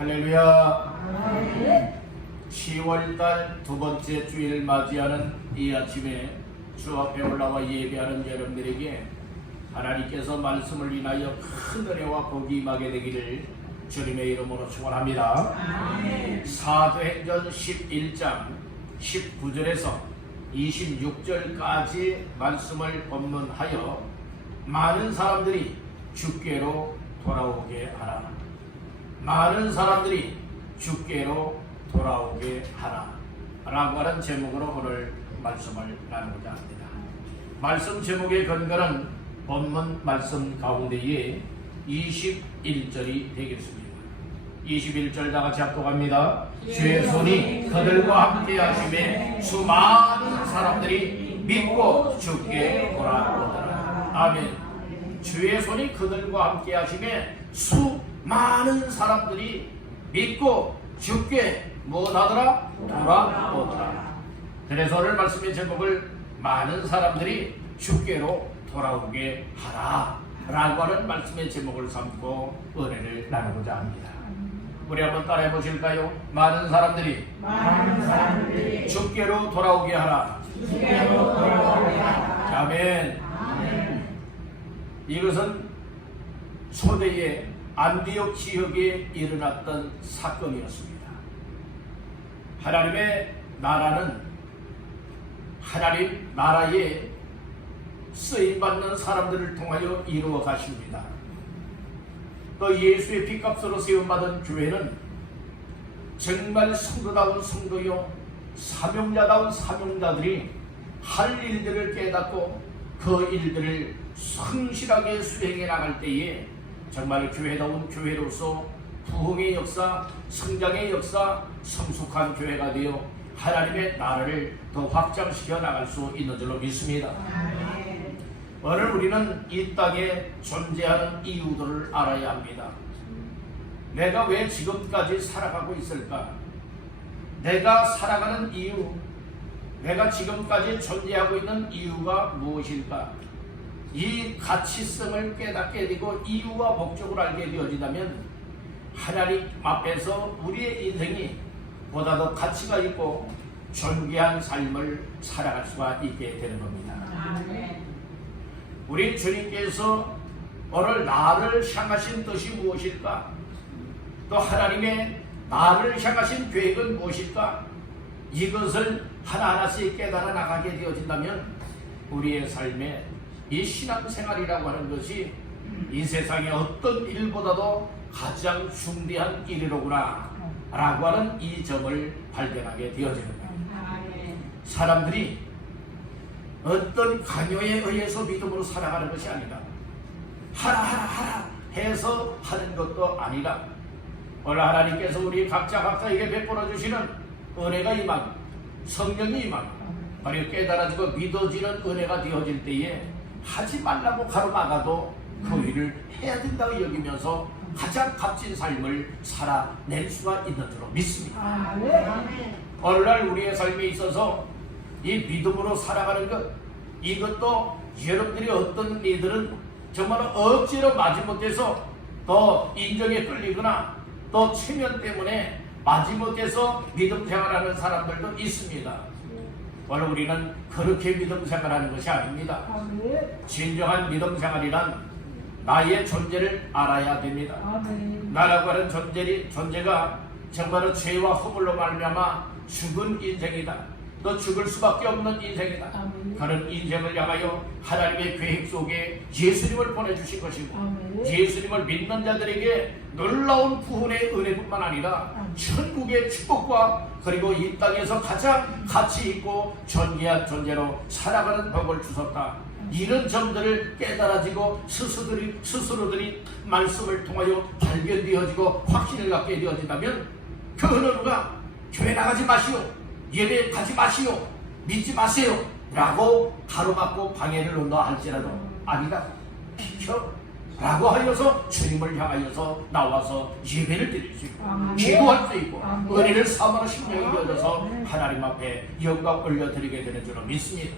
할렐루야. 10월달 두 번째 주일 맞이하는 이 아침에 주 앞에 올라와 예배하는 여러분들에게 하나님께서 말씀을 인하여 큰 은혜와 복이 임하게 되기를 주님의 이름으로 축원합니다. 사도행전 11장 19절에서 26절까지 말씀을 본문하여 많은 사람들이 주께로 돌아오게 하라. 많은 사람들이 주께로 돌아오게 하라 라고 하는 제목으로 오늘 말씀을 나누고자 합니다. 말씀 제목의 근거는 본문 말씀 가운데에 21절이 되겠습니다. 21절 다 같이 합독합니다. 주의 손이 그들과 함께 하심에 수많은 사람들이 믿고 주께 돌아오더라. 아멘. 주의 손이 그들과 함께 하심에 수많은 사람들이 믿고 주께 무엇하더라? 돌아오더라. 그래서 오늘 말씀의 제목을 많은 사람들이 주께로 돌아오게 하라 라고 하는 말씀의 제목을 삼고 은혜를 나누고자 합니다. 우리 한번 따라해 보실까요? 많은 사람들이 주께로 돌아오게 하라. 아멘. 이것은 초대의 안디옥 지역에 일어났던 사건이었습니다. 하나님의 나라는 하나님 나라에 쓰임받는 사람들을 통하여 이루어 가십니다. 또 예수의 핏값으로 세움받은 교회는 정말 성도다운 성도요 사명자다운 사명자들이 할 일들을 깨닫고 그 일들을 성실하게 수행해 나갈 때에 정말 교회다운 교회로서 부흥의 역사, 성장의 역사, 성숙한 교회가 되어 하나님의 나라를 더 확장시켜 나갈 수 있는 줄로 믿습니다. 오늘 우리는 이 땅에 존재하는 이유들을 알아야 합니다. 내가 왜 지금까지 살아가고 있을까? 내가 살아가는 이유, 내가 지금까지 존재하고 있는 이유가 무엇일까? 이 가치성을 깨닫게 되고 이유와 목적을 알게 되어진다면 하나님 앞에서 우리의 인생이 보다 더 가치가 있고 존귀한 삶을 살아갈 수가 있게 되는 겁니다. 우리 주님께서 오늘 나를 향하신 뜻이 무엇일까? 또 하나님의 나를 향하신 계획은 무엇일까? 이것을 하나하나씩 깨달아 나가게 되어진다면 우리의 삶에 이 신앙생활이라고 하는 것이 이 세상의 어떤 일보다도 가장 중대한 일이로구나 라고 하는 이 점을 발견하게 되어지는 거예요. 사람들이 어떤 강요에 의해서 믿음으로 살아가는 것이 아니라 하라 해서 하는 것도 아니라 오늘 하나님께서 우리 각자에게 베풀어 주시는 은혜가 임하고 성령이 임하고 그리고 깨달아지고 믿어지는 은혜가 되어질 때에 하지 말라고 가로막아도 그 일을 해야 된다고 여기면서 가장 값진 삶을 살아낼 수가 있는 줄로 믿습니다. 오늘날 우리의 삶에 있어서 이 믿음으로 살아가는 것, 이것도 여러분들이 어떤 이들은 정말 억지로 마지못해서 또 인정에 끌리거나 또 체면 때문에 마지못해서 믿음 생활하는 사람들도 있습니다. 오늘 우리는 그렇게 믿음 생활하는 것이 아닙니다. 진정한 믿음 생활이란 나의 존재를 알아야 됩니다. 나라고 하는 존재가 정말로 죄와 허물로 말미암아 죽은 인생이다. 또 죽을 수밖에 없는 인생이다. 그런 인생을 향하여 하나님의 계획 속에 예수님을 보내주신 것이고 예수님을 믿는 자들에게 놀라운 구원의 은혜뿐만 아니라 천국의 축복과 그리고 이 땅에서 가장 가치 있고 존귀한 존재로 살아가는 법을 주셨다. 이런 점들을 깨달아지고 스스로들이 말씀을 통하여 발견되어지고 확신을 갖게 되어진다면 그 어느 누가 교회 나가지 마시오, 예배 가지 마시오, 믿지 마세요 라고 가로막고 방해를 논다 할지라도 아니다, 비켜 라고 하여서 주님을 향하여서 나와서 예배를 드릴 수 있고 기도할 수 있고 은혜를 사모하는 심령이 되어져서 하나님 앞에 영광 올려드리게 되는 줄로 믿습니다.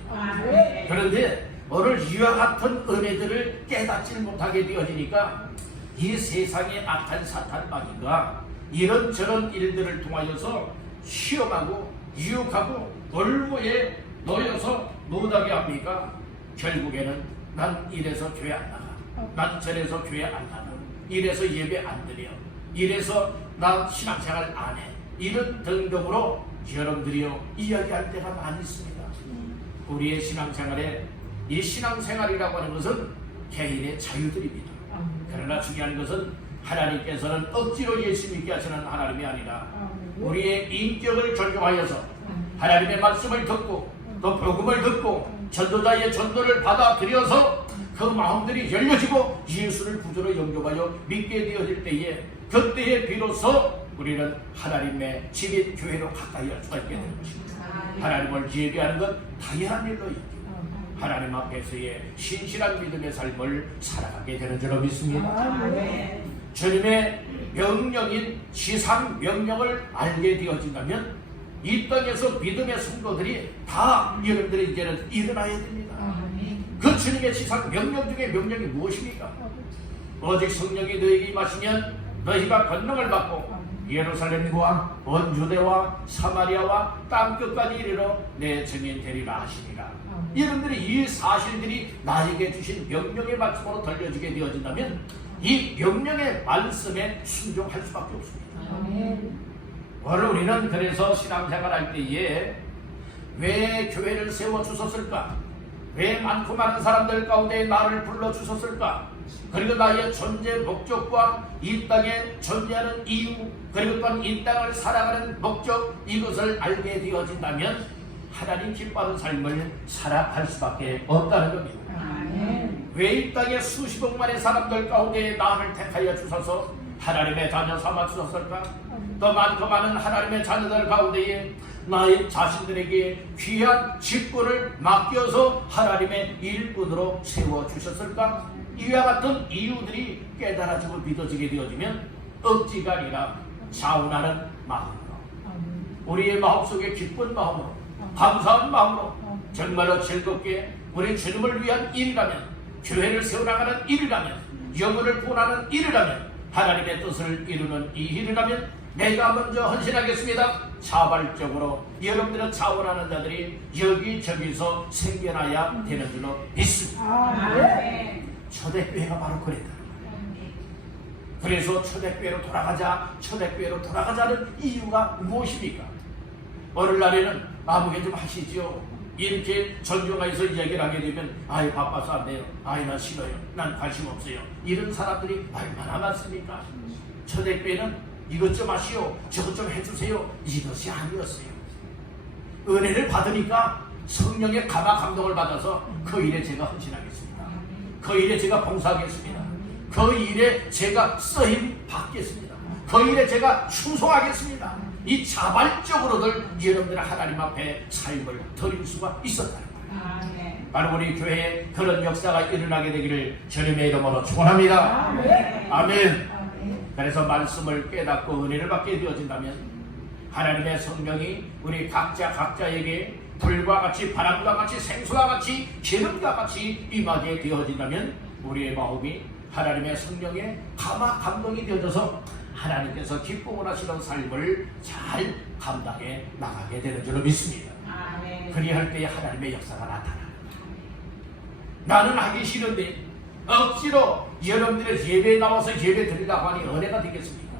그런데 오늘 이와 같은 은혜들을 깨닫지 못하게 되어지니까 이 세상의 악한 사탄 마귀가 이런저런 일들을 통하여서 시험하고 유혹하고 놀부에 놓여서 못하게 합니까? 결국에는 난 이래서 교회 안 나가, 난 저래서 교회 안 가고, 이래서 예배 안 드려, 이래서 난 신앙생활 안 해, 이런 등등으로 여러분들이요 이야기할 때가 많이 있습니다. 우리의 신앙생활에 이 신앙생활이라고 하는 것은 개인의 자유들입니다. 그러나 중요한 것은 하나님께서는 억지로 예수 믿게 하시는 하나님이 아니라 우리의 인격을 존중하여서 하나님의 말씀을 듣고 또 복음을 듣고 전도자의 전도를 받아들여서 그 마음들이 열려지고 예수를 구주로 영접하여 믿게 되어질 때에 그때에 비로소 우리는 하나님의 집인 교회로 가까이 할 수가 있게 되는 것입니다. 하나님을 예배하는 것 당연한 일로 있고 하나님 앞에서의 신실한 믿음의 삶을 살아가게 되는 줄로 믿습니다. 주님의 명령인 지상 명령을 알게 되어진다면 이 땅에서 믿음의 성도들이 다 여러분들이 이제는 일어나야 됩니다. 그 주님의 지상 명령 중에 명령이 무엇입니까? 오직 성령이 너에게 임하시면 너희가 권능을 받고 예루살렘과 온 유대와 사마리아와 땅끝까지 이르러 내 증인 되리라 하시니라. 여러분들이 이 사실들이 나에게 주신 명령의 말씀으로 들려지게 되어진다면 이 명령의 말씀에 순종할 수밖에 없습니다. 오늘 우리는 그래서 신앙생활 할 때에 왜 교회를 세워주셨을까? 왜 많고 많은 사람들 가운데 나를 불러주셨을까? 그리고 나의 존재 목적과 이 땅에 존재하는 이유, 그리고 또한 이 땅을 살아가는 목적, 이것을 알게 되어진다면 하나님 기뻐하는 삶을 살아갈 수밖에 없다는 겁니다. 왜 이 땅에 수십억만의 사람들 가운데 나를 택하여 주셔서 하나님의 자녀 삼아 주셨을까? 또 많고 많은 하나님의 자녀들 가운데에 나의 자신들에게 귀한 직분을 맡겨서 하나님의 일꾼으로 세워주셨을까? 이와 같은 이유들이 깨달아지고 믿어지게 되어지면 억지가 아니라 자원하는 마음으로, 우리의 마음속에 기쁜 마음으로, 감사한 마음으로 정말로 즐겁게 우리 주님을 위한 일이라면, 교회를 세워나가는 일이라면, 영혼을 구원하는 일이라면, 하나님의 뜻을 이루는 이 일이라면 내가 먼저 헌신하겠습니다. 자발적으로 여러분들은 자원하는 자들이 여기저기서 생겨나야 되는 줄로 믿습니다. 초대교회가 바로 그랬다. 그래서 초대교회로 돌아가자는 이유가 무엇입니까? 오늘날에는 아무개 좀 하시죠. 이렇게 전교가에서 이야기를 하게 되면 아이 바빠서 안 돼요, 아이 나 싫어요, 난 관심 없어요, 이런 사람들이 얼마나 많습니까? 초대교회는 이것 좀 하시오, 저것 좀 해주세요, 이것이 아니었어요. 은혜를 받으니까 성령의 감화 감동을 받아서 그 일에 제가 헌신하겠습니다. 그 일에 제가 봉사하겠습니다. 그 일에 제가 쓰임 받겠습니다. 그 일에 제가 충성하겠습니다. 이 자발적으로들 여러분들 하나님 앞에 삶을 드릴 수가 있었다는 거예요. 바로 우리 교회에 그런 역사가 일어나게 되기를 주님의 이름으로 축원합니다. 아멘. 그래서 말씀을 깨닫고 은혜를 받게 되어진다면 하나님의 성령이 우리 각자에게 불과 같이, 바람과 같이, 생수와 같이, 기름과 같이 임하게 되어진다면 우리의 마음이 하나님의 성령의 감화 감동이 되어져서 하나님께서 기쁨을 하시는 삶을 잘 감당해 나가게 되는 줄로 믿습니다. 그리할 때에 하나님의 역사가 나타납니다. 나는 하기 싫은데 억지로 여러분들의 예배에 나와서 예배 드리라고 하니 은혜가 되겠습니까?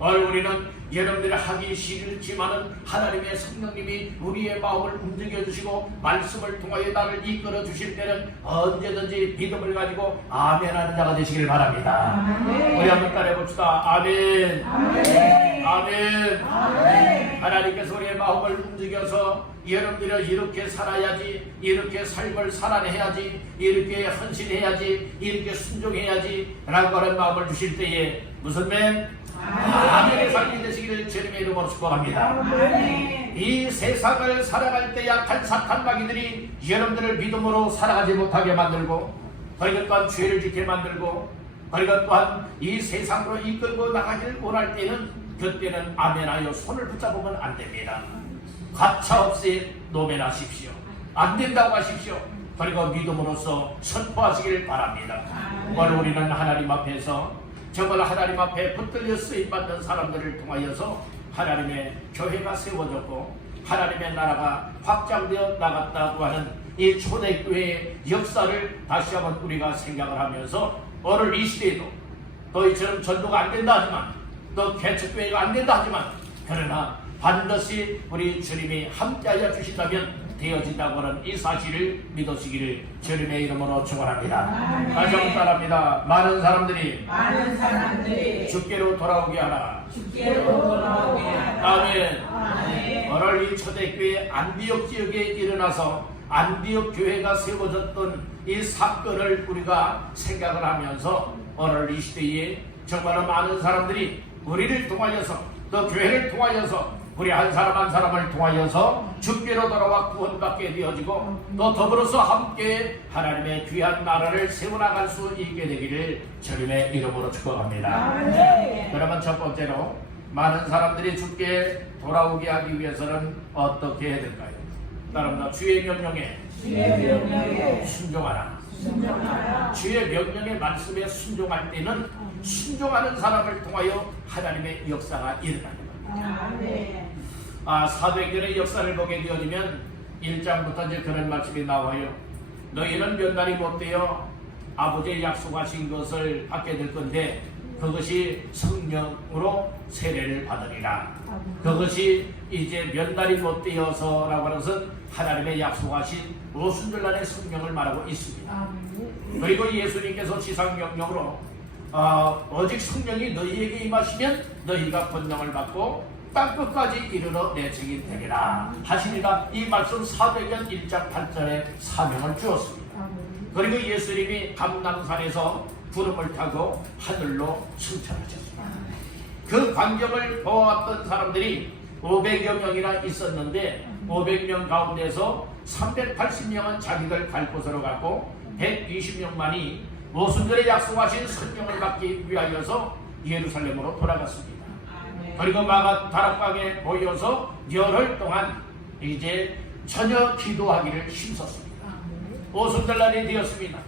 오늘 우리는 여러분들이 하기 싫지만은 하나님의 성령님이 우리의 마음을 움직여 주시고 말씀을 통하여 나를 이끌어 주실 때는 언제든지 믿음을 가지고 아멘 하는 자가 되시길 바랍니다. 우리 한번 따라해 봅시다. 아멘. 아멘. 아멘. 아멘. 하나님께서 우리의 마음을 움직여서 여러분들이 이렇게 살아야지, 이렇게 삶을 살아내야지, 이렇게 헌신해야지, 이렇게 순종해야지 라고 하는 마음을 주실 때에 무슨 면? 아멘의 삶이 되시기를 주님의 이름으로 축복합니다. 이 세상을 살아갈 때 약한 사탄 마귀들이 여러분들을 믿음으로 살아가지 못하게 만들고, 그리고 또한 죄를 짓게 만들고, 그리고 또한 이 세상으로 이끌고 나가기를 원할 때는 그때는 아멘하여 손을 붙잡으면 안 됩니다. 가차없이 노면하십시오. 안 된다고 하십시오. 그리고 믿음으로써 선포하시길 바랍니다. 오늘 우리는 하나님 앞에서 정말 하나님 앞에 붙들려 쓰임받는 사람들을 통하여서 하나님의 교회가 세워졌고 하나님의 나라가 확장되어 나갔다고 하는 이 초대교회의 역사를 다시 한번 우리가 생각을 하면서 오늘 이 시대에도 또 이처럼 전도가 안 된다 하지만 또 개척교회가 안 된다 하지만 그러나 반드시 우리 주님이 함께하여 주신다면 되어진다고 하는 이 사실을 믿으시기를 주님의 이름으로 축원합니다. 다시 한번 따라합니다. 많은 사람들이 주께로 돌아오게 하라. 아멘. 오늘 이 초대교회 안디옥 지역에 일어나서 안디옥 교회가 세워졌던 이 사건을 우리가 생각을 하면서 오늘 이 시대에 정말 많은 사람들이 우리를 통하여서 또 교회를 통하여서 우리 한 사람 한 사람을 통하여서 주께로 돌아와 구원받게 되어지고 또 더불어서 함께 하나님의 귀한 나라를 세워나갈 수 있게 되기를 주님의 이름으로 축복합니다. 그러면 첫 번째로 많은 사람들이 주께 돌아오게 하기 위해서는 어떻게 해야 될까요? 따릅니다. 주의 명령에 순종하라. 주의 명령의 말씀에 순종할 때는 순종하는 사람을 통하여 하나님의 역사가 일어나는 겁니다. 사도행전의 역사를 보게 되어지면 1장부터 이제 그런 말씀이 나와요. 너희는 몇 날이 못되어 아버지의 약속하신 것을 받게 될 건데 그것이 성령으로 세례를 받으리라. 그것이 이제 몇 날이 못되어서라고 하는 것은 하나님의 약속하신 오순절날의 성령을 말하고 있습니다. 그리고 예수님께서 지상명령으로 오직 성령이 너희에게 임하시면 너희가 권능을 받고 땅끝까지 이르러 내 증인 되리라 하시니라. 이 말씀 사도행전 1장 8절에 사명을 주었습니다. 그리고 예수님이 감람산에서 구름을 타고 하늘로 승천하셨습니다. 그 광경을 보았던 사람들이 500여 명이나 있었는데 500명 가운데서 380명은 자기들 갈 곳으로 갔고 120명만이 오순절에 약속하신 성령을 받기 위하여서 예루살렘으로 돌아갔습니다. 그리고 다락방에 모여서 열흘 동안 이제 전혀 기도하기를 힘썼습니다. 오순절날이 되었습니다.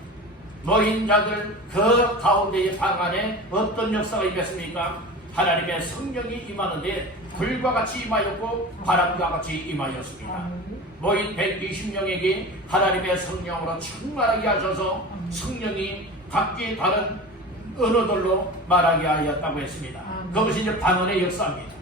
노인자들 그 가운데의 방 안에 어떤 역사가 임했습니까? 하나님의 성령이 임하는데 불과 같이 임하였고 바람과 같이 임하였습니다. 모인 120명에게 하나님의 성령으로 충만하게 하셔서 성령이 각기 다른 언어들로 말하게 하였다고 했습니다. 그것이 이제 반원의 역사입니다.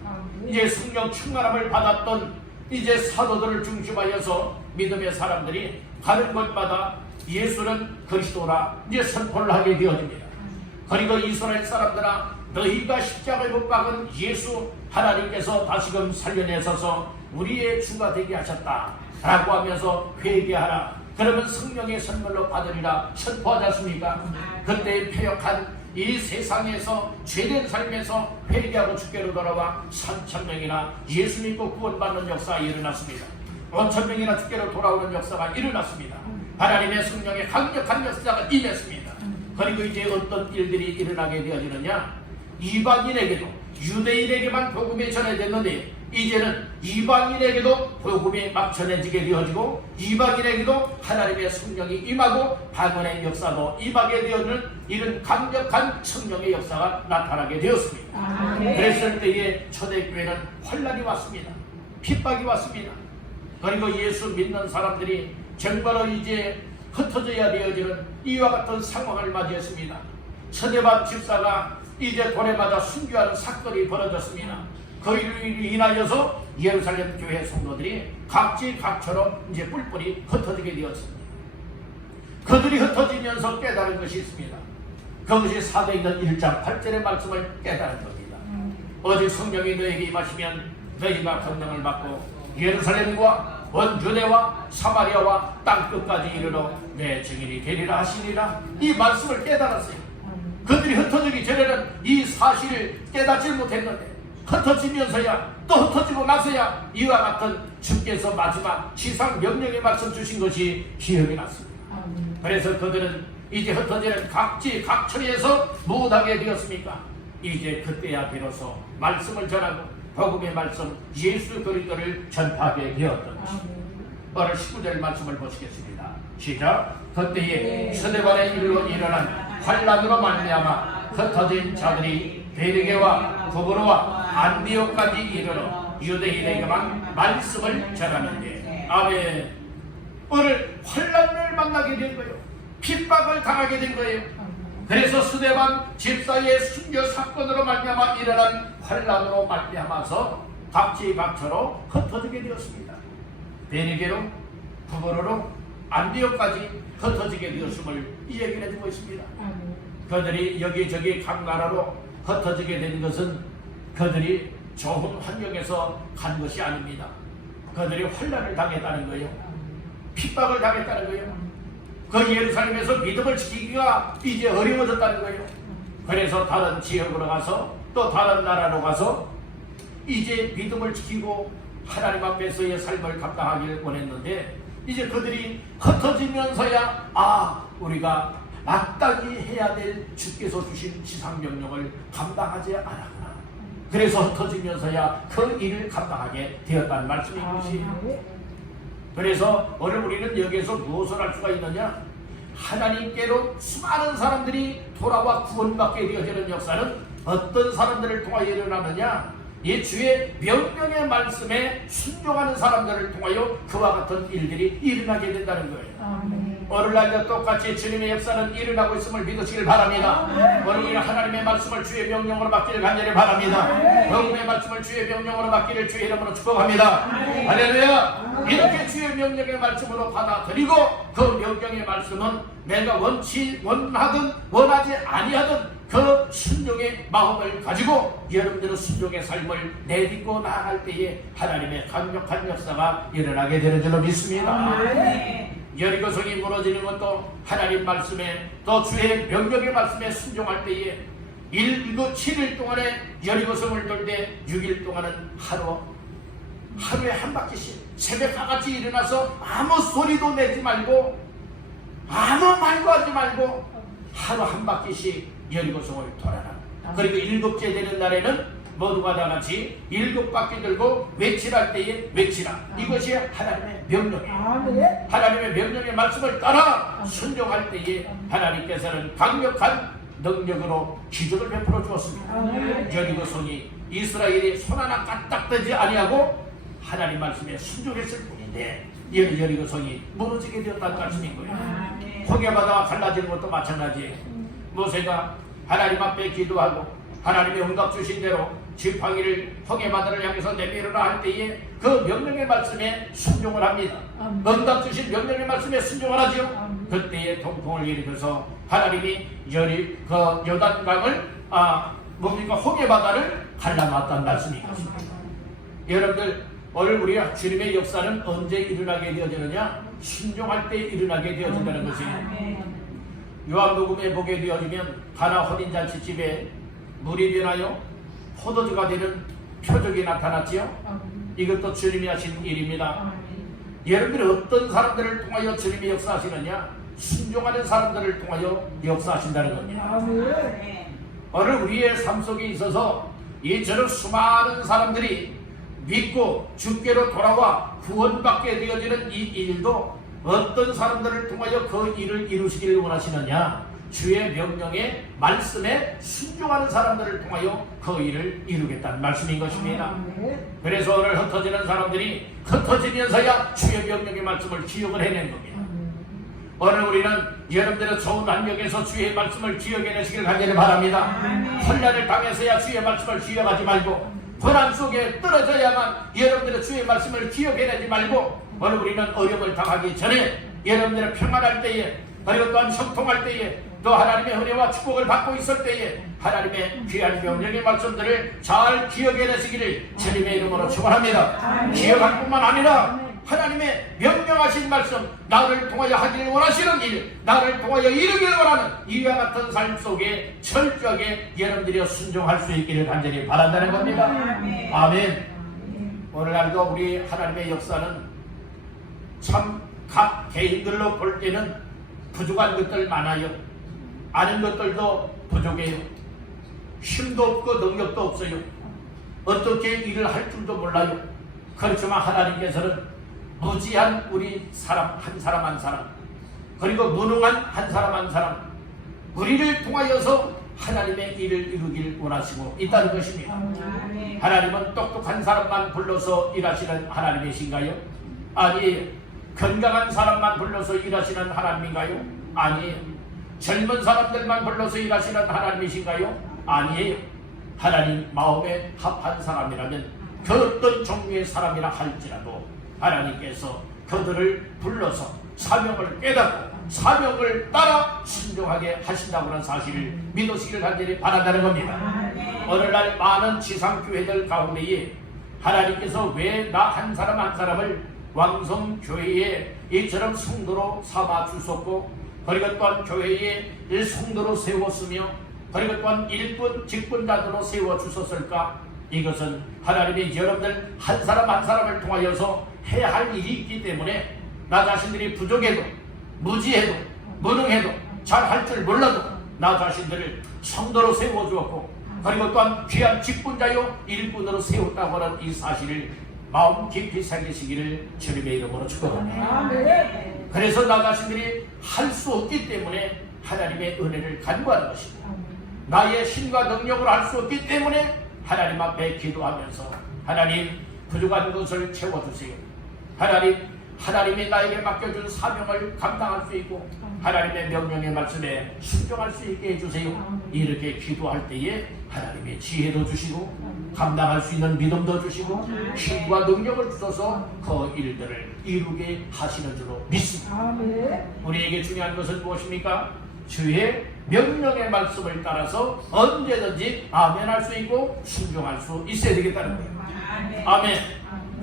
이제 성령 충만함을 받았던 이제 사도들을 중심하여서 믿음의 사람들이 가는 곳마다 예수는 그리스도라 이제 선포를 하게 되어집니다. 그리고 이스라엘 사람들아 너희가 십자가에 못 박은 예수 하나님께서 다시금 살려내셔서 우리의 주가 되게 하셨다 라고 하면서 회개하라. 그러면 성령의 선물로 받으리라 선포하지 않습니까? 그때 폐역한 이 세상에서 죄된 삶에서 회개하고 주께로 돌아와 3,000명이나 예수 믿고 구원받는 역사가 일어났습니다. 5,000명이나 주께로 돌아오는 역사가 일어났습니다. 하나님의 성령의 강력한 역사가 임했습니다. 그리고 이제 어떤 일들이 일어나게 되어지느냐? 이방인에게도 유대인에게만 복음이 전해졌는데 이제는 이방인에게도 복음이 막 전해지게 되어지고 이방인에게도 하나님의 성령이 임하고 반원의 역사도 임하게 되어지는 이런 강력한 성령의 역사가 나타나게 되었습니다. 그랬을 때에 초대교회는 혼란이 왔습니다. 핍박이 왔습니다. 그리고 예수 믿는 사람들이 정말로 이제 흩어져야 되어지는 이와 같은 상황을 맞이했습니다. 서대반 집사가 이제 돌에 맞아 순교하는 사건이 벌어졌습니다. 그 일로 인하여서 예루살렘 교회 성도들이 각지 각처로 이제 뿔뿔이 흩어지게 되었습니다. 그들이 흩어지면서 깨달은 것이 있습니다. 그것이 사도행전 1장 8절의 말씀을 깨달은 겁니다. 오직 성령이 너에게 임하시면 너희가 권능을 받고 예루살렘과 온 유대와 사마리아와 땅끝까지 이르러 내 증인이 되리라 하시니라. 이 말씀을 깨달았어요. 그들이 흩어지기 전에는 이 사실을 깨닫지 못했는데 흩어지면서야 또 흩어지고 나서야 이와 같은 주께서 마지막 지상 명령의 말씀 주신 것이 기억이 났습니다. 그래서 그들은 이제 흩어지는 각지 각처에서 무엇하게 되었습니까? 이제 그때야 비로소 말씀을 전하고 복음의 말씀 예수 그리스도를 전파하게 되었던 것입니다. 오늘 19절 말씀을 보시겠습니다. 시작. 그때에 스데반의 일로 일어난 환란으로 말미암아 흩어진 자들이 베르게와 고브로와 안디옥까지 이르러 유대인에게만 말씀을 전하는데, 아멘. 오늘 환난을 만나게 된 거예요. 핍박을 당하게 된 거예요. 그래서 스데반 집사의 순교 사건으로 말미암아 일어난 환난으로 말미암아서 각지각처로 흩어지게 되었습니다. 베르게로, 고브로로, 안디옥까지 흩어지게 되었음을 이야기를 해주고 있습니다. 그들이 여기저기 각 나라로 흩어지게 된 것은 그들이 좋은 환경에서 간 것이 아닙니다. 그들이 환난을 당했다는 거예요. 핍박을 당했다는 거예요. 그 예루살렘에서 믿음을 지키기가 이제 어려워졌다는 거예요. 그래서 다른 지역으로 가서 또 다른 나라로 가서 이제 믿음을 지키고 하나님 앞에서의 삶을 감당하기를 원했는데, 이제 그들이 흩어지면서야 우리가 마땅히 해야 될 주께서 주신 지상명령을 감당하지 않았구나. 그래서 흩어지면서야 그 일을 감당하게 되었다는 말씀인 것이에요. 그래서 오늘 우리는 여기에서 무엇을 할 수가 있느냐? 하나님께로 수많은 사람들이 돌아와 구원받게 되어지는 역사는 어떤 사람들을 통하여 일어나느냐? 이 주의 명령의 말씀에 순종하는 사람들을 통하여 그와 같은 일들이 일어나게 된다는 거예요. 오늘날도 똑같이 주님의 역사는 일어나고 있음을 믿으시길 바랍니다. 오늘 우리는 하나님의 말씀을 주의 명령으로 받기를 간절히 바랍니다. 복음의 말씀을 주의 명령으로 받기를 주의 이름으로 축복합니다. 할렐루야. 이렇게 주의 명령의 말씀으로 받아들이고 그 명령의 말씀은 내가 원하든 원하지 아니하든 그 순종의 마음을 가지고 여러분들은 순종의 삶을 내딛고 나아갈 때에 하나님의 강력한 역사가 일어나게 되는 줄로 믿습니다. 여리고성이 무너지는 것도 하나님 말씀에 또 주의 명령의 말씀에 순종할 때에 7일 동안에 여리고성을 돌때 6일 동안은 하루에 한 바퀴씩 새벽같이 일어나서 아무 소리도 내지 말고 아무 말도 하지 말고 하루 한 바퀴씩 여리고성을 돌아라. 그리고 7째 되는 날에는 모두가 다 같이 7바퀴 들고 외치랄 때에 외치라. 이것이 하나님의 명령이에요. 하나님의 명령의 말씀을 따라 순종할 때에 하나님께서는 강력한 능력으로 기적을 베풀어 주었습니다. 여리고성이 이스라엘이 손 하나 까딱대지 아니하고 하나님 말씀에 순종했을 뿐인데 여리고성이 무너지게 되었다는 말씀인 거예요. 홍해바다가 갈라지는 것도 마찬가지예요. 모세가 하나님 앞에 기도하고 하나님의 응답 주신 대로 지팡이를 홍해바다를 향해서 내밀으라 할 때에 그 명령의 말씀에 순종을 합니다. 응답 주신 명령의 말씀에 순종을 하죠. 그때에 동풍을 일으켜서 하나님이 요단강을 홍해바다를 갈라놨다는 말씀이 있습니다. 여러분들 오늘 우리가 주님의 역사는 언제 일어나게 되어지느냐? 순종할 때 일어나게 되어진다는 것이에요. 요한복음에 보게 되어지면 가나 혼인잔치집에 물이 변하여 포도주가 되는 표적이 나타났지요. 이것도 주님이 하신 일입니다. 여러분들이 어떤 사람들을 통하여 주님이 역사하시느냐? 순종하는 사람들을 통하여 역사하신다는 겁니다. 오늘 우리의 삶 속에 있어서 이처럼 수많은 사람들이 믿고 주께로 돌아와 구원받게 되어지는 이 일도 어떤 사람들을 통하여 그 일을 이루시기를 원하시느냐? 주의 명령에 말씀에 순종하는 사람들을 통하여 그 일을 이루겠다는 말씀인 것입니다. 그래서 오늘 흩어지는 사람들이 흩어지면서야 주의 명령의 말씀을 기억을 해낸 겁니다. 오늘 우리는 여러분들의 좋은 환경에서 주의 말씀을 기억해내시길 간절히 바랍니다. 혼란을 당해서야 주의 말씀을 기억하지 말고 고난 속에 떨어져야만 여러분들의 주의 말씀을 기억해내지 말고 오늘 우리는 어려움을 당하기 전에 여러분들의 평안할 때에 그리고 또한 형통할 때에 또 하나님의 은혜와 축복을 받고 있을 때에 하나님의 귀한 명령의 말씀들을 잘 기억해내시기를 주님의 이름으로 축원합니다. 기억할 뿐만 아니라 하나님의 명령하신 말씀, 나를 통하여 하기를 원하시는 일, 나를 통하여 이루기를 원하는 이와 같은 삶 속에 철저하게 여러분들이 순종할 수 있기를 간절히 바란다는 겁니다. 아멘. 오늘날도 우리 하나님의 역사는 참 각 개인들로 볼 때는 부족한 것들 많아요. 아는 것들도 부족해요. 힘도 없고 능력도 없어요. 어떻게 일을 할 줄도 몰라요. 그렇지만 하나님께서는 무지한 우리 사람 한 사람 그리고 무능한 한 사람 우리를 통하여서 하나님의 일을 이루길 원하시고 있다는 것입니다. 하나님은 똑똑한 사람만 불러서 일하시는 하나님이신가요? 아니에요. 건강한 사람만 불러서 일하시는 하나님인가요? 아니에요. 젊은 사람들만 불러서 일하시는 하나님이신가요? 아니에요. 하나님 마음에 합한 사람이라면 그 어떤 종류의 사람이라 할지라도 하나님께서 그들을 불러서 사명을 깨닫고 사명을 따라 순종하게 하신다고 하는 사실을 믿으시길 간절히 바란다는 겁니다. 오늘날 많은 지상교회들 가운데에 하나님께서 왜 나 한 사람 한 사람을 왕성교회에 이처럼 성도로 삼아 주셨고, 그리고 또한 교회에 성도로 세웠으며, 그리고 또한 일꾼 직분자들로 세워주셨을까? 이것은 하나님이 여러분들 한 사람 한 사람을 통하여서 해야 할 일이 있기 때문에 나 자신들이 부족해도 무지해도 무능해도 잘할 줄 몰라도 나 자신들을 성도로 세워주었고, 그리고 또한 귀한 직분자요 일꾼으로 세웠다고 하는 이 사실을 마음 깊이 새기시기를 주님의 이름으로 축복합니다. 그래서 나 자신들이 할 수 없기 때문에 하나님의 은혜를 간구하는 것입니다. 나의 힘과 능력으로 할 수 없기 때문에 하나님 앞에 기도하면서 하나님 부족한 것을 채워주세요. 하나님이 나에게 맡겨준 사명을 감당할 수 있고 하나님의 명령의 말씀에 순종할 수 있게 해주세요. 이렇게 기도할 때에 하나님의 지혜도 주시고 감당할 수 있는 믿음도 주시고 힘과 능력을 주셔서 그 일들을 이루게 하시는 줄로 믿습니다. 우리에게 중요한 것은 무엇입니까? 주의 명령의 말씀을 따라서 언제든지 아멘할 수 있고 순종할 수 있어야 되겠다는 거예요. 아멘.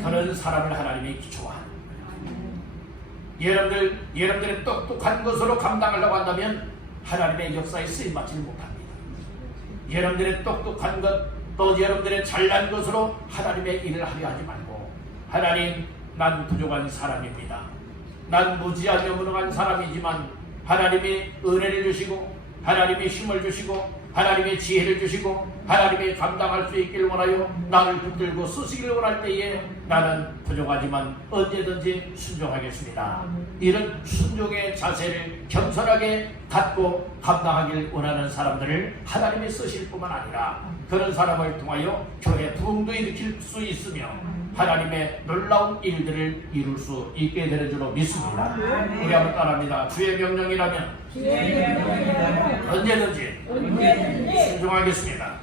그런 사람을 하나님이 좋아합니다. 여러분들의 똑똑한 것으로 감당하려고 한다면 하나님의 역사에 쓰임받지 못합니다. 여러분들의 똑똑한 것, 또 여러분들의 잘난 것으로 하나님의 일을 하려 하지 말고, 하나님, 난 부족한 사람입니다. 난 무지하며 무능한 사람이지만 하나님이 은혜를 주시고 하나님이 힘을 주시고 하나님의 지혜를 주시고 하나님이 감당할 수 있기를 원하여 나를 붙들고 쓰시기를 원할 때에 나는 부족하지만 언제든지 순종하겠습니다. 이런 순종의 자세를 겸손하게 갖고 감당하길 원하는 사람들을 하나님이 쓰실 뿐만 아니라 그런 사람을 통하여 교회 부흥도 일으킬 수 있으며 하나님의 놀라운 일들을 이룰 수 있게 되는 줄로 믿습니다. 우리 한번 따라합니다. 주의 명령이라면 언제든지 순종하겠습니다.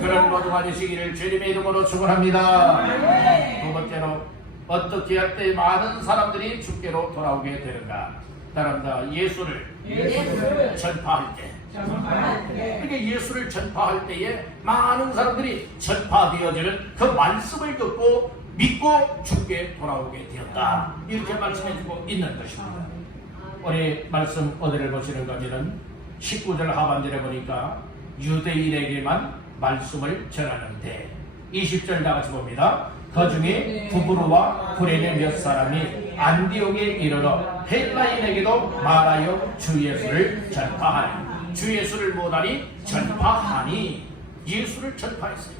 그런 모두가 되시기를 주님의 이름으로 축원합니다. 두 번째로, 어떻게 할 때 많은 사람들이 주께로 돌아오게 되는가? 따라합니다. 예수를 전파할 때. 그러니까 예수를 전파할 때에 많은 사람들이 전파되어지는 그 말씀을 듣고 믿고 주께 돌아오게 되었다. 이렇게 말씀해주고 있는 것입니다. 우리 말씀 어디를 보시는 거냐면 19절 하반절에 보니까 유대인에게만 말씀을 전하는데 20절 다 같이 봅니다. 그 중에 부브루와 구레네 몇 사람이 안디옥에 이르러 헬라인에게도 말하여 주 예수를 전파하니, 주 예수를 못하니 전파하니, 예수를 전파했어요.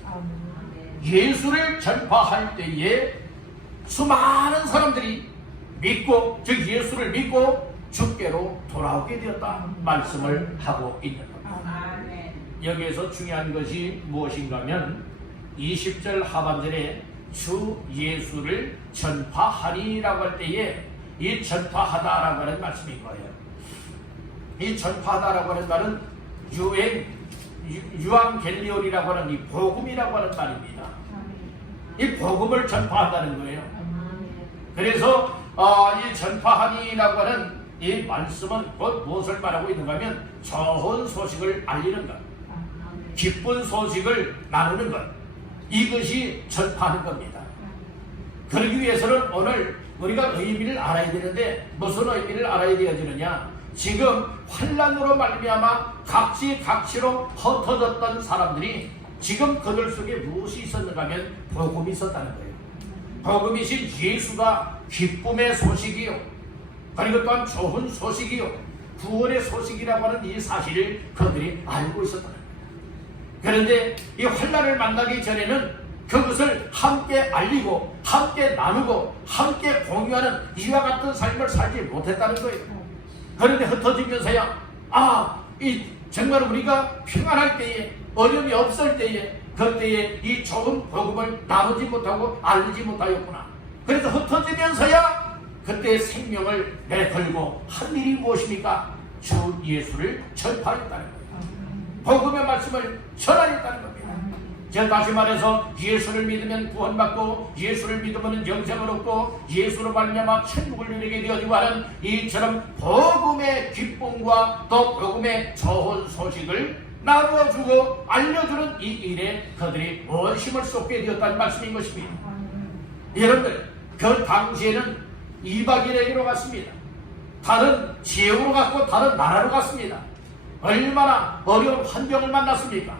예수를 전파할 때에 수많은 사람들이 믿고, 즉 예수를 믿고 주께로 돌아오게 되었다 말씀을 하고 있는 겁니다. 여기에서 중요한 것이 무엇인가 하면 20절 하반절에 주 예수를 전파하니라고 할 때에 이 전파하다라고 하는 말씀인 거예요. 이 전파하다라고 하는 말은 유앙겔리온이라고 하는 이 복음이라고 하는 말입니다. 이 복음을 전파한다는 거예요. 그래서 이 전파하니라고 하는 이 말씀은 곧 무엇을 말하고 있는가 하면 좋은 소식을 알리는 것, 기쁜 소식을 나누는 것, 이것이 전파하는 겁니다. 그러기 위해서는 오늘 우리가 의미를 알아야 되는데 무슨 의미를 알아야 되어지느냐? 지금 환난으로 말미암아 각지로 흩어졌던 사람들이 지금 그들 속에 무엇이 있었는가 하면 복음이 있었다는 거예요. 복음이신 예수가 기쁨의 소식이요, 그리고 또한 좋은 소식이요, 구원의 소식이라고 하는 이 사실을 그들이 알고 있었다는 거예요. 그런데 이 환난을 만나기 전에는 그것을 함께 알리고 함께 나누고 함께 공유하는 이와 같은 삶을 살지 못했다는 거예요. 그런데 흩어지면서야 이 정말 우리가 평안할 때에, 어려움이 없을 때에, 그때에 이 좋은 복음을 나누지 못하고 알리지 못하였구나. 그래서 흩어지면서야 그때 생명을 내걸고 한 일이 무엇입니까? 주 예수를 전파했다는 거예요. 복음의 말씀을 전하였다는 겁니다. 제가 다시 말해서 예수를 믿으면 구원받고 예수를 믿으면 영생을 얻고 예수로 말미암아 천국을 누리게 되어지고 하는 이처럼 복음의 기쁨과 또 복음의 좋은 소식을 나누어주고 알려주는 이 일에 그들이 원심을 쏟게 되었다는 말씀인 것입니다. 여러분들, 그 당시에는 이방인에게로 갔습니다. 다른 지역으로 갔고 다른 나라로 갔습니다. 얼마나 어려운 환경을 만났습니까?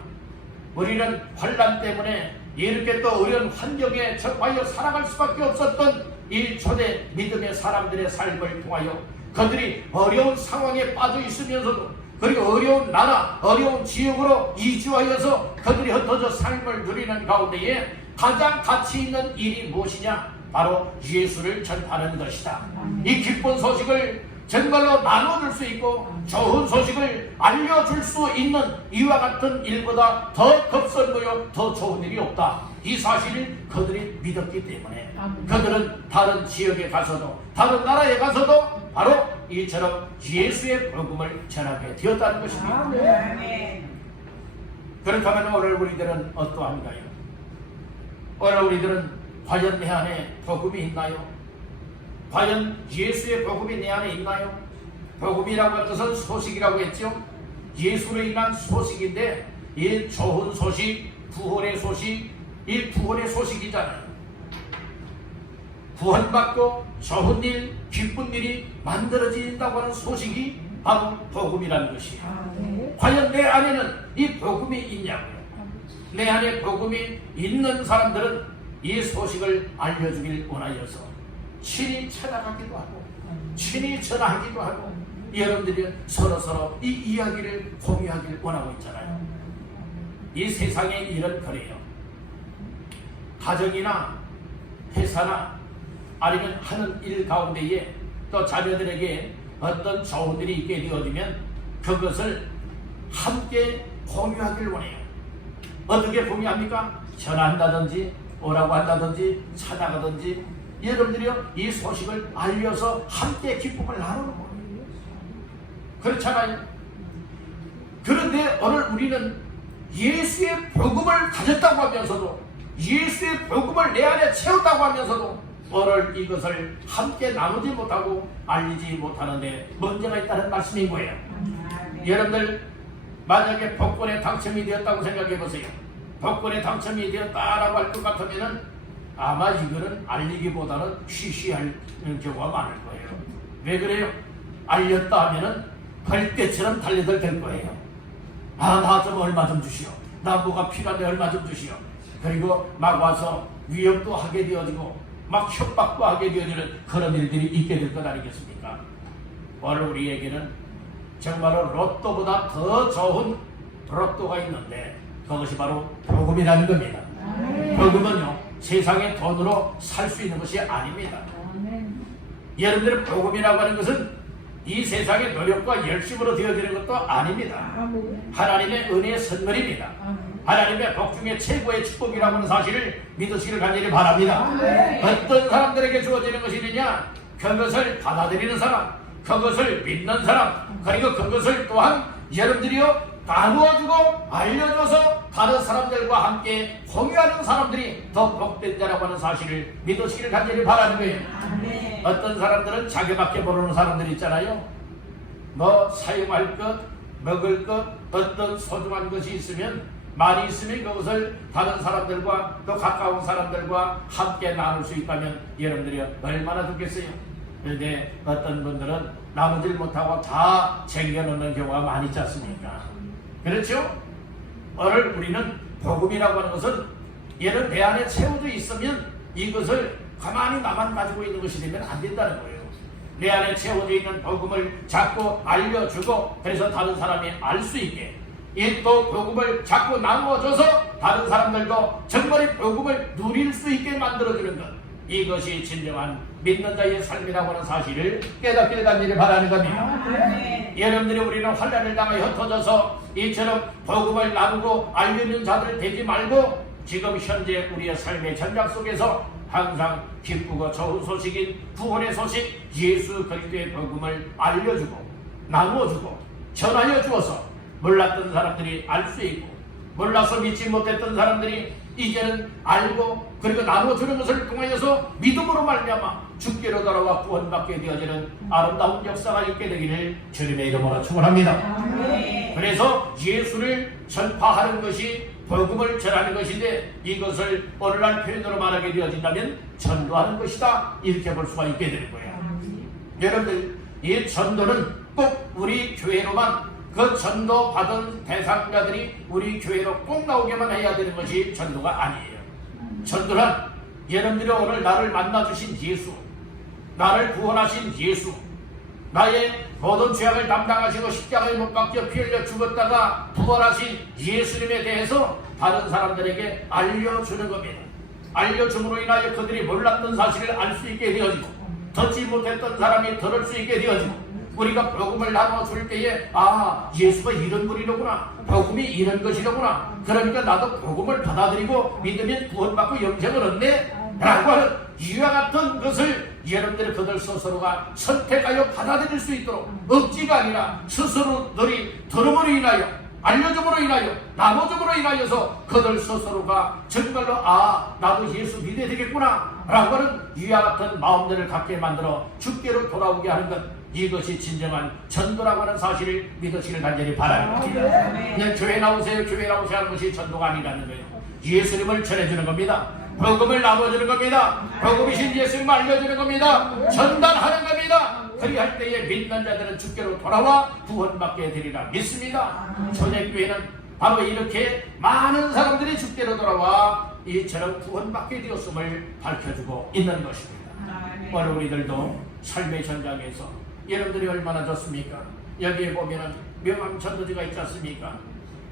우리는 환난 때문에 이렇게 또 어려운 환경에 접하여 살아갈 수밖에 없었던 이 초대 믿음의 사람들의 삶을 통하여 그들이 어려운 상황에 빠져 있으면서도, 그리고 어려운 나라, 어려운 지역으로 이주하여서 그들이 흩어져 삶을 누리는 가운데에 가장 가치 있는 일이 무엇이냐? 바로 예수를 전하는 것이다. 이 기쁜 소식을 정말로 나눠줄 수 있고 좋은 소식을 알려줄 수 있는 이와 같은 일보다 더 급선무요 더 좋은 일이 없다. 이 사실을 그들이 믿었기 때문에 그들은 다른 지역에 가서도 다른 나라에 가서도 바로 이처럼 예수의 복음을 전하게 되었다는 것입니다. 그렇다면 오늘 우리들은 어떠한가요? 오늘 우리들은 과연 내 안에 복음이 있나요? 과연 예수의 복음이 내 안에 있나요? 복음이라고 하는 것은 소식이라고 했죠. 예수로 인한 소식인데 이 좋은 소식, 구원의 소식, 이 구원의 소식이잖아요. 구원받고 좋은 일, 기쁜 일이 만들어진다고 하는 소식이 바로 복음이라는 것이에요. 과연 내 안에는 이 복음이 있냐고요? 내 안에 복음이 있는 사람들은 이 소식을 알려주길 원하여서 친히 찾아가기도 하고 친히 전하기도 하고 여러분들이 서로 이 이야기를 공유하길 원하고 있잖아요. 이 세상의 일은 그래요. 가정이나 회사나 아니면 하는 일 가운데에 또 자녀들에게 어떤 좋은 일이 있게 되어지면 그것을 함께 공유하길 원해요. 어떻게 공유합니까? 전화한다든지 오라고 한다든지 찾아가든지 여러분들이요 이 소식을 알려서 함께 기쁨을 나누는 거예요. 그렇잖아요. 그런데 오늘 우리는 예수의 복음을 가졌다고 하면서도 예수의 복음을 내 안에 채웠다고 하면서도 오늘 이것을 함께 나누지 못하고 알리지 못하는데 문제가 있다는 말씀인 거예요. 여러분들 만약에 복권에 당첨이 되었다고 생각해 보세요. 복권에 당첨이 되었다라고 할 것 같으면은 아마 이거는 알리기보다는 쉬쉬할 경우가 많을 거예요. 왜 그래요? 알렸다 하면은 벌떼처럼 달려들 될 거예요. 아, 나 좀 얼마 좀 주시오. 나 뭐가 필요한데 얼마 좀 주시오. 그리고 막 와서 위협도 하게 되어지고 막 협박도 하게 되어지는 그런 일들이 있게 될 것 아니겠습니까? 오늘 우리에게는 정말로 로또보다 더 좋은 로또가 있는데 그것이 바로 복음이라는 겁니다. 복음은요 세상의 돈으로 살 수 있는 것이 아닙니다. 여러분들의 복음이라고 하는 것은 이 세상의 노력과 열심으로 되어지는 것도 아닙니다. 하나님의 은혜의 선물입니다. 하나님의 복 중에 최고의 축복이라고 하는 사실을 믿으시길 간절히 바랍니다. 어떤 사람들에게 주어지는 것이느냐? 그것을 받아들이는 사람, 그것을 믿는 사람, 그리고 그것을 또한 여러분들이요 나누어주고 알려줘서 다른 사람들과 함께 공유하는 사람들이 더 복된 자라고 하는 사실을 믿으시기를 간절히 바라는 거예요. 어떤 사람들은 자기밖에 모르는 사람들 있잖아요. 뭐 사용할 것, 먹을 것, 어떤 소중한 것이 있으면 많이 있으면 그것을 다른 사람들과 또 가까운 사람들과 함께 나눌 수 있다면 여러분들이 얼마나 좋겠어요. 그런데 어떤 분들은 나누질 못하고 다 챙겨놓는 경우가 많이 있지 않습니까? 그렇죠? 오늘 우리는 복음이라고 하는 것은 얘는 내 안에 채워져 있으면 이것을 가만히 나만 가지고 있는 것이 되면 안 된다는 거예요. 내 안에 채워져 있는 복음을 자꾸 알려주고 그래서 다른 사람이 알 수 있게 이 또 복음을 자꾸 나누어줘서 다른 사람들도 정말의 복음을 누릴 수 있게 만들어주는 것 이것이 진정한 믿는 자의 삶이라고 하는 사실을 깨닫게 되기를 바라는 겁니다. 여러분들이 우리는 환난을 당하여 흩어져서 이처럼 복음을 나누고 알리는 자들 되지 말고 지금 현재 우리의 삶의 전장 속에서 항상 기쁘고 좋은 소식인 구원의 소식 예수 그리스도의 복음을 알려주고 나누어주고 전하여 주어서 몰랐던 사람들이 알 수 있고 몰라서 믿지 못했던 사람들이 이제는 알고 그리고 나누어주는 것을 통하여서 믿음으로 말미암아 주께로 돌아와 구원받게 되어지는 아름다운 역사가 있게 되기를 주님의 이름으로 축원합니다. 그래서 예수를 전파하는 것이 복음을 전하는 것인데 이것을 오늘날 표현으로 말하게 되어진다면 전도하는 것이다 이렇게 볼 수가 있게 되는 거예요. 여러분들 이 전도는 꼭 우리 교회로만 그 전도 받은 대상자들이 우리 교회로 꼭 나오게만 해야 되는 것이 전도가 아니에요. 전도는 여러분들이 오늘 나를 만나주신 예수, 나를 구원하신 예수, 나의 모든 죄악을 담당하시고 십자가에 못 박혀 피 흘려 죽었다가 부활하신 예수님에 대해서 다른 사람들에게 알려주는 겁니다. 알려줌으로 인하여 그들이 몰랐던 사실을 알 수 있게 되어지고 듣지 못했던 사람이 들을 수 있게 되어지고 우리가 복음을 나눠줄 때에 예수가 이런 분이로구나, 복음이 이런 것이로구나, 그러니까 나도 복음을 받아들이고 믿으면 구원받고 영생을 얻네 라고 하는 이와 같은 것을 여러분들이 그들 스스로가 선택하여 받아들일 수 있도록 억지가 아니라 스스로들이 들음으로 인하여 알려줌으로 인하여 나눠줌으로 인하여서 그들 스스로가 정말로 나도 예수 믿어야 되겠구나 라고 하는 이와 같은 마음들을 갖게 만들어 주께로 돌아오게 하는 것, 이것이 진정한 전도라고 하는 사실을 믿으시길 간절히 바랍니다. 그냥 교회 나오세요 하는 것이 전도가 아니라는 거예요. 예수님을 전해주는 겁니다. 복음을 나눠주는 겁니다. 복음이신 예수님을 알려주는 겁니다. 전달하는 겁니다. 그리할 때에 믿는 자들은 주께로 돌아와 구원받게 되리라 믿습니다. 초대교회는 바로 이렇게 많은 사람들이 주께로 돌아와 이처럼 구원받게 되었음을 밝혀주고 있는 것입니다. 오늘 우리들도 삶의 전장에서 여러분들이 얼마나 좋습니까? 여기에 보면은 명함 전도지가 있지 않습니까?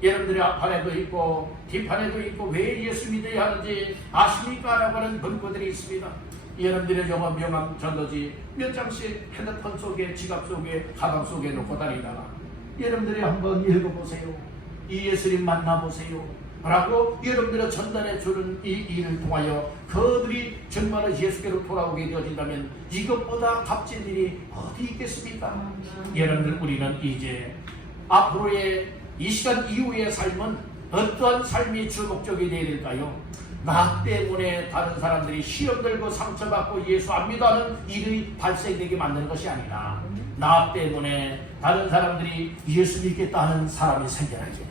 여러분들이 앞판에도 있고 뒷판에도 있고 왜 예수 믿어야 하는지 아십니까? 라고 하는 문구들이 있습니다. 여러분들의 명함 전도지 몇 장씩 핸드폰 속에, 지갑 속에, 가방 속에 놓고 다니다가 여러분들이 한번 읽어보세요. 이 예수님 만나보세요 라고 여러분들이 전달해 주는 이 일을 통하여 그들이 정말로 예수께로 돌아오게 되어진다면 이것보다 값진 일이 어디 있겠습니까? 여러분들, 우리는 이제 앞으로의 이 시간 이후의 삶은 어떠한 삶이 주목적이 되어야 될까요? 나 때문에 다른 사람들이 시험 들고 상처받고 예수 안 믿어하는 일이 발생되게 만드는 것이 아니라 나 때문에 다른 사람들이 예수 믿겠다는 사람이 생겨나게,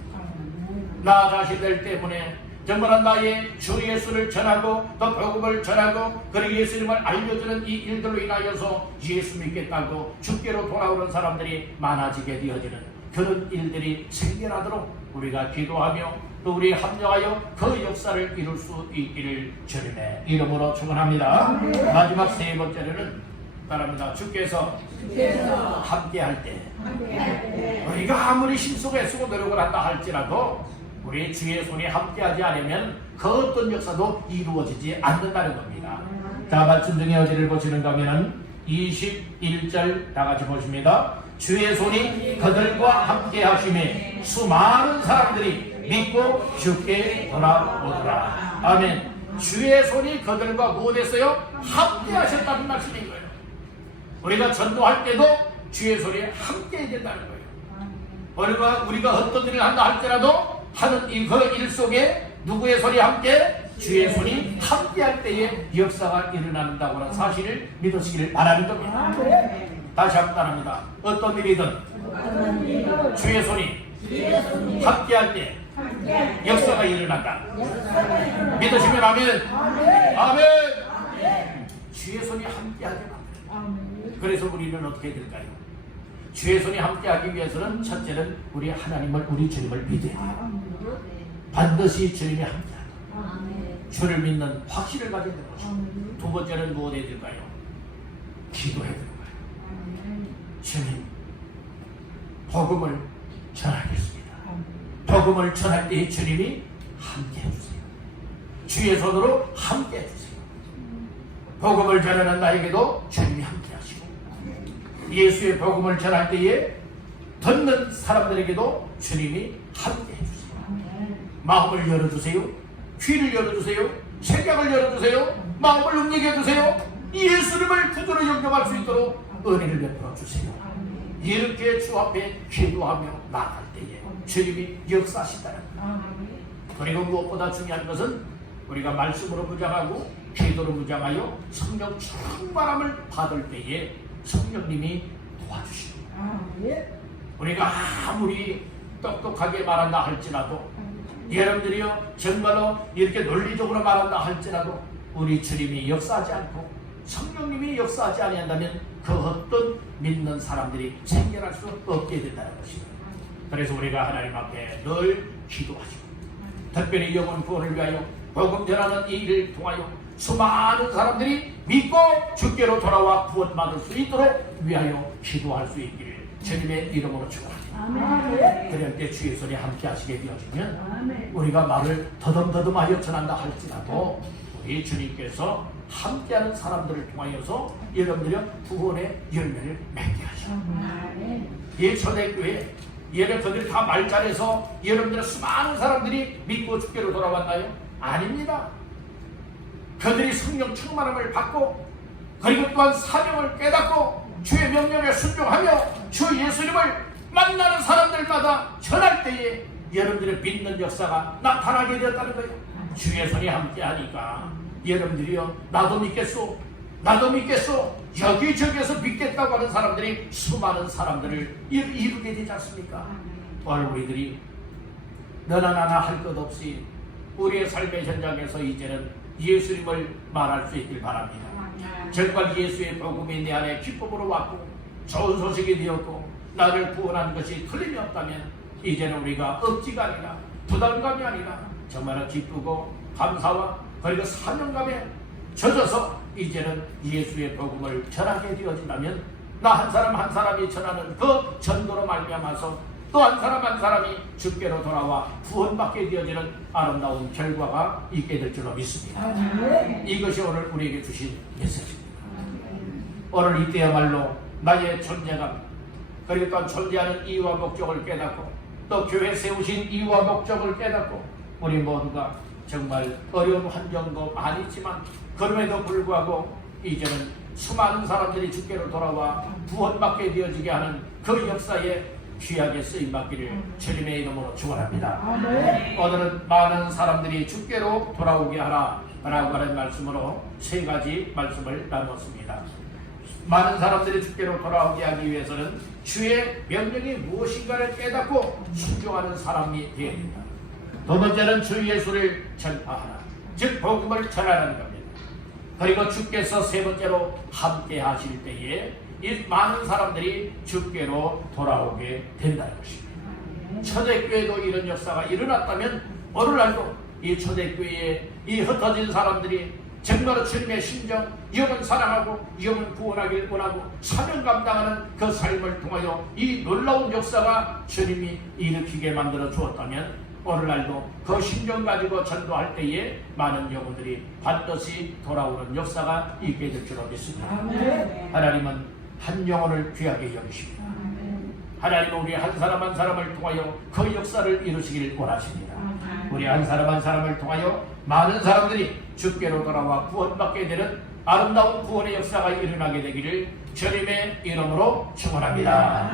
나 자신들 때문에 정말 나의 주 예수를 전하고 또 복음을 전하고 그리고 예수님을 알려주는 이 일들로 인하여서 예수 믿겠다고 주께로 돌아오는 사람들이 많아지게 되어지는 그런 일들이 생겨나도록 우리가 기도하며 또 우리 합력하여 그 역사를 이룰 수 있기를 주님의 이름으로 축원합니다. 마지막 세 번째로는 따릅니다. 주께서 함께할 때 우리가 아무리 힘쓰고 애쓰고 노력을 한다 할지라도 우리 주의 손이 함께하지 않으면 그 어떤 역사도 이루어지지 않는다는 겁니다. 자, 말씀 중에 어디를 보시는가 하면은 21절 다 같이 보십니다. 주의 손이 그들과 함께 하심에 수많은 사람들이 믿고 주께 돌아오더라. 아멘. 주의 손이 그들과 무엇했어요? 함께 하셨다는 말씀인 거예요. 우리가 전도할 때도 주의 손이 함께 해야 된다는 거예요. 우리가 어떤 일을 한다 할지라도 하는 그 일 속에 누구의 손이 함께? 주의 손이 함께할 때에 역사가 일어난다고 하는 사실을 믿으시기를 바라는 겁니다. 다시 한번 따라합니다. 어떤 일이든 주의 손이 함께할 때 역사가 일어난다. 믿으시면 아멘. 아멘. 주의 손이 함께하게 만들어요. 그래서 우리는 어떻게 해야 될까요? 주의 손이 함께하기 위해서는 첫째는 우리 하나님을, 우리 주님을 믿어야 돼요. 반드시 주님이 함께하다. 주를 믿는 확신을 가져야 되는 것이고, 두 번째는 무엇 해야 될까요? 기도해야 되는 거예요. 주님, 복음을 전하겠습니다. 복음을 전할 때 주님이 함께해 주세요. 주의 손으로 함께해 주세요. 복음을 전하는 나에게도 주님이 함께 하시고, 예수의 복음을 전할 때에 듣는 사람들에게도 주님이 함께 해주세요. 마음을 열어주세요. 귀를 열어주세요. 생각을 열어주세요. 마음을 움직여주세요. 예수님을 구주로 영접할 수 있도록 은혜를 베풀어 주세요. 이렇게 주 앞에 기도하며 나아갈 때에 주님이 역사하신다는 것. 그리고 무엇보다 중요한 것은 우리가 말씀으로 무장하고 기도로 무장하여 성령 충만함을 받을 때에 성령님이 도와주십니다. 우리가 아무리 똑똑하게 말한다 할지라도, 여러분들이요 정말로 이렇게 논리적으로 말한다 할지라도 우리 주님이 역사하지 않고 성령님이 역사하지 아니한다면 그 어떤 믿는 사람들이 생겨날 수 없게 된다는 것입니다. 그래서 우리가 하나님 앞에 늘 기도하시고, 특별히 영혼 구원을 위하여 복음 전하는 이 일을 통하여 수많은 사람들이 믿고 주께로 돌아와 구원받을 수 있도록 위하여 기도할 수 있기를 주님의 이름으로 축원합니다. 그럴 때 주의 손이 함께 하시게 되어지면 우리가 말을 더듬더듬하여 전한다 할지라도 우리 주님께서 함께하는 사람들을 통하여서 여러분들이 구원의 열매를 맺게 하십니다. 이 초대교회 여러분들이 다 말 잘해서 여러분들의 수많은 사람들이 믿고 주께로 돌아왔나요? 아닙니다. 그들이 성령 충만함을 받고, 그리고 또한 사명을 깨닫고 주의 명령에 순종하며 주 예수님을 만나는 사람들마다 전할 때에 여러분들의 믿는 역사가 나타나게 되었다는 거예요. 주의 손이 함께 하니까 여러분들이요, 나도 믿겠소, 나도 믿겠소, 여기저기에서 믿겠다고 하는 사람들이 수많은 사람들을 이루게 되지 않습니까? 오늘 우리들이 너나 나나 할 것 없이 우리의 삶의 현장에서 이제는 예수님을 말할 수 있길 바랍니다. 정말 예수의 복음이 내 안에 기쁨으로 왔고 좋은 소식이 되었고 나를 구원한 것이 틀림이 없다면 이제는 우리가 억지가 아니라 부담감이 아니라 정말 기쁘고 감사와 그리고 사명감에 젖어서 이제는 예수의 복음을 전하게 되어진다면 나 한 사람 한 사람이 전하는 그 전도로 말미암아서 또 한 사람 한 사람이 주께로 돌아와 구원받게 되어지는 아름다운 결과가 있게 될 줄로 믿습니다. 이것이 오늘 우리에게 주신 메시지입니다. 오늘 이때야말로 나의 존재감, 그리고 또 존재하는 이유와 목적을 깨닫고 또 교회 세우신 이유와 목적을 깨닫고 우리 모두가 정말 어려운 환경도 많이 있지만 그럼에도 불구하고 이제는 수많은 사람들이 주께로 돌아와 구원받게 되어지게 하는 그 역사에 귀하게 쓰임받기를 주님의 이름으로 축원합니다. 오늘은 많은 사람들이 주께로 돌아오게 하라 라고 하는 말씀으로 세 가지 말씀을 나눴습니다. 많은 사람들이 주께로 돌아오게 하기 위해서는 주의 명령이 무엇인가를 깨닫고 순종하는 사람이 되어야 된다. 두 번째는 주 예수를 전파하라, 즉 복음을 전하라는 겁니다. 그리고 주께서 세 번째로 함께 하실 때에 이 많은 사람들이 주께로 돌아오게 된다는 것입니다. 초대교회도 이런 역사가 일어났다면 오늘날도 이 초대교회에 이 흩어진 사람들이 정말로 주님의 심정, 영을 사랑하고 영을 구원하길 원하고 사명 감당하는 그 삶을 통하여 이 놀라운 역사가 주님이 일으키게 만들어 주었다면 오늘날도 그 심정 가지고 전도할 때에 많은 영혼들이 반드시 돌아오는 역사가 있게 될 줄로 믿습니다. 하나님은 한 영혼을 귀하게 여기십니다. 하나님은 우리 한 사람 한 사람을 통하여 그 역사를 이루시길 원하십니다. 우리 한 사람 한 사람을 통하여 많은 사람들이 주께로 돌아와 구원받게 되는 아름다운 구원의 역사가 일어나게 되기를 주님의 이름으로 축원합니다.